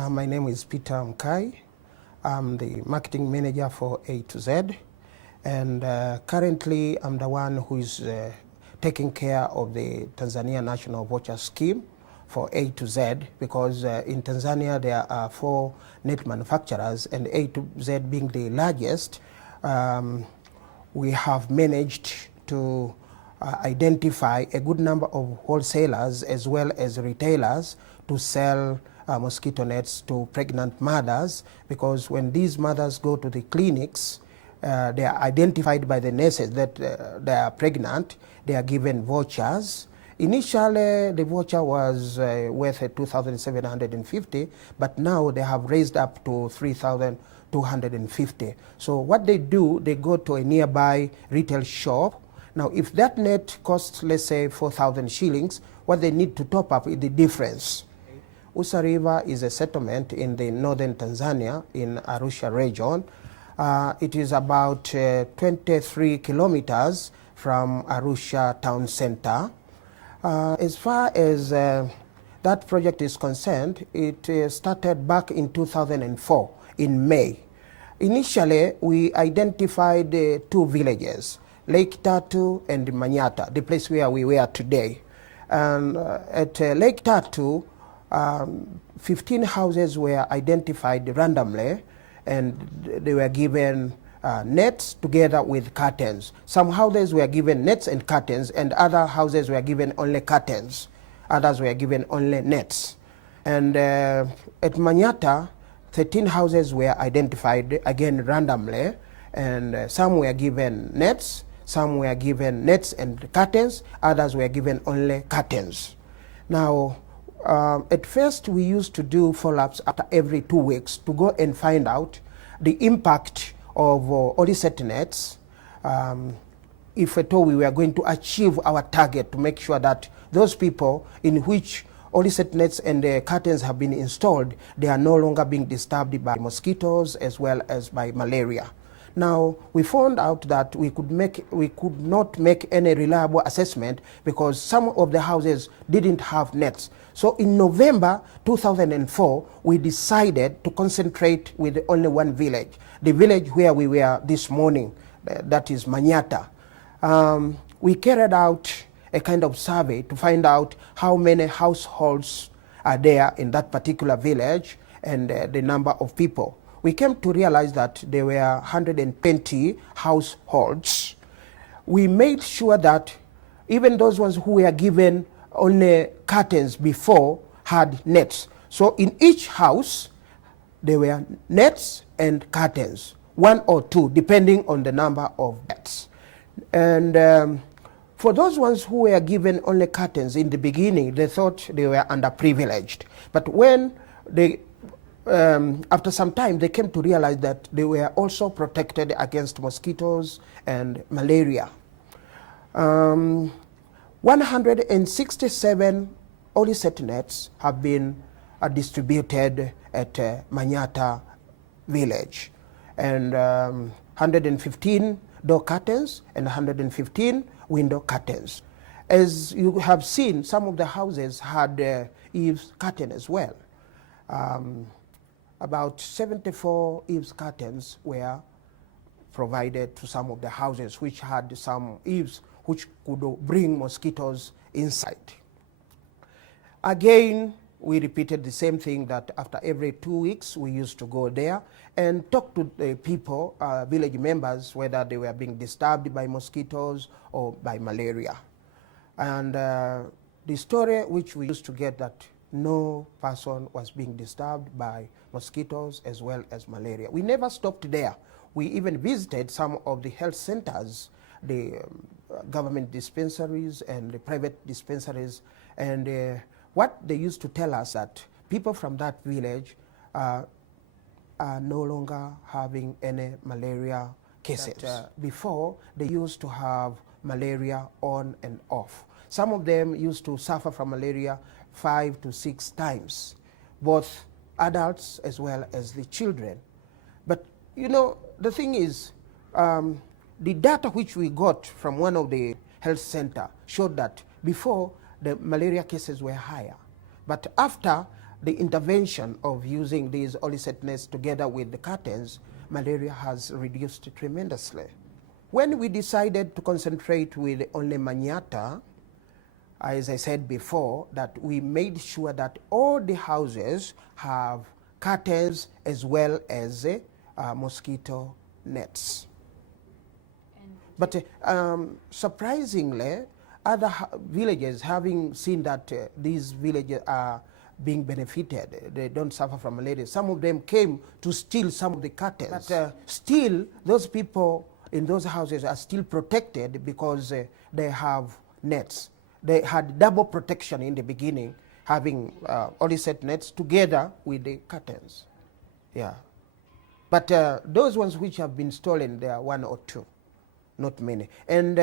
My name is Peter Mkai. I'm the marketing manager for A to Z, and currently I'm the one who is taking care of the Tanzania National Voucher Scheme for A to Z, because in Tanzania there are 4 net manufacturers, and A to Z being the largest, we have managed to identify a good number of wholesalers as well as retailers to sell mosquito nets to pregnant mothers, because when these mothers go to the clinics, they are identified by the nurses that they are pregnant. They are given vouchers. Initially, the voucher was worth 2,750, but now they have raised up to 3,250. So what they do, they go to a nearby retail shop. Now, if that net costs, let's say, 4,000 shillings, what they need to top up is the difference. Usa River is a settlement in the northern Tanzania in Arusha region. It is about 23 kilometers from Arusha town center. As far as that project is concerned, it started back in 2004 in May. Initially, we identified 2 villages, Lake Tatu and Manyata, the place where we were today. And at Lake Tatu, 15 houses were identified randomly, and they were given nets together with curtains. Some houses were given nets and curtains, and other houses were given only curtains. Others were given only nets. And at Manyata, 13 houses were identified, again randomly, and some were given nets, some were given nets and curtains, others were given only curtains. Now, at first, we used to do follow-ups after every 2 weeks to go and find out the impact of Olicet nets, if at all we were going to achieve our target, to make sure that those people in which Olicet nets and curtains have been installed, they are no longer being disturbed by mosquitoes as well as by malaria. Now, we found out that we could not make any reliable assessment because some of the houses didn't have nets. So in November 2004, we decided to concentrate with only one village, the village where we were this morning, that is Manyata. We carried out a kind of survey to find out how many households are there in that particular village and the number of people. We came to realize that there were 120 households. We made sure that even those ones who were given only curtains before had nets. So in each house, there were nets and curtains, 1 or 2, depending on the number of beds. And for those ones who were given only curtains in the beginning, they thought they were underprivileged. But when they after some time, they came to realize that they were also protected against mosquitoes and malaria. 167 Olicet nets have been distributed at Manyata village, and 115 door curtains and 115 window curtains. As you have seen, some of the houses had eaves curtain as well. About 74 eaves curtains were provided to some of the houses which had some eaves which could bring mosquitoes inside. Again, we repeated the same thing, that after every 2 weeks we used to go there and talk to the people, village members, whether they were being disturbed by mosquitoes or by malaria. And the story which we used to get, that no person was being disturbed by mosquitoes as well as malaria. We never stopped there. We even visited some of the health centers, the government dispensaries and the private dispensaries, and what they used to tell us, that people from that village are no longer having any malaria cases. Before, they used to have malaria on and off. Some of them used to suffer from malaria 5 to 6 times, both adults as well as the children. But you know, the thing is, the data which we got from one of the health center showed that before, the malaria cases were higher, but after the intervention of using these Oliset nets together with the curtains, malaria has reduced tremendously. When we decided to concentrate with only Manyata, as I said before, that we made sure that all the houses have curtains as well as mosquito nets. But surprisingly, other villages, having seen that these villages are being benefited, they don't suffer from malaria, some of them came to steal some of the curtains. But still, those people in those houses are still protected because they have nets. They had double protection in the beginning, having Oliset nets together with the curtains. Yeah. But those ones which have been stolen, there are one or two, not many. And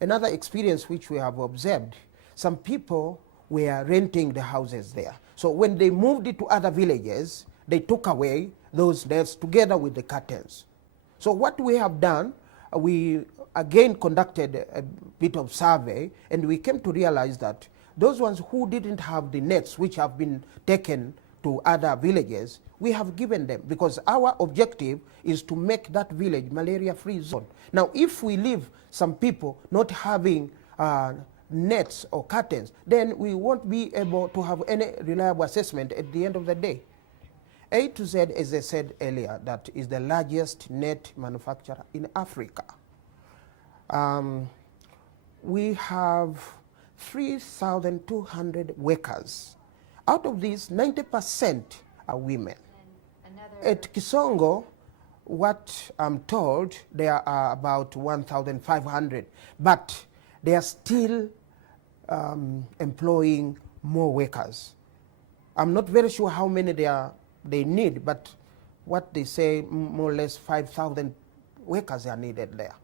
another experience which we have observed, some people were renting the houses there. So when they moved it to other villages, they took away those nets together with the curtains. So what we have done, we again conducted a bit of survey, and we came to realize that those ones who didn't have the nets which have been taken to other villages, we have given them, because our objective is to make that village malaria-free zone. Now, if we leave some people not having nets or curtains, then we won't be able to have any reliable assessment at the end of the day. A to Z, as I said earlier, that is the largest net manufacturer in Africa. We have 3,200 workers. Out of these, 90% are women. At Kisongo, what I'm told, there are about 1,500, but they are still employing more workers. I'm not very sure how many they need, but what they say, more or less 5,000 workers are needed there.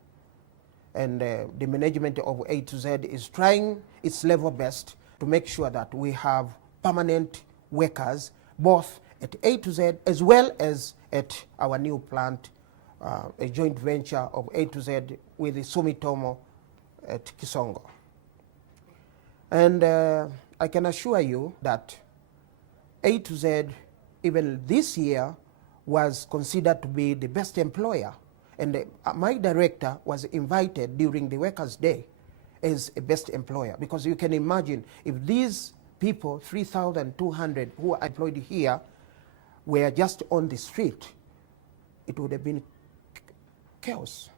And the management of A to Z is trying its level best to make sure that we have permanent workers, both at A to Z as well as at our new plant, a joint venture of A to Z with the Sumitomo at Kisongo. And I can assure you that A to Z, even this year, was considered to be the best employer. And my director was invited during the Workers' Day as a best employer, because you can imagine if these people, 3,200 who are employed here, were just on the street, it would have been chaos.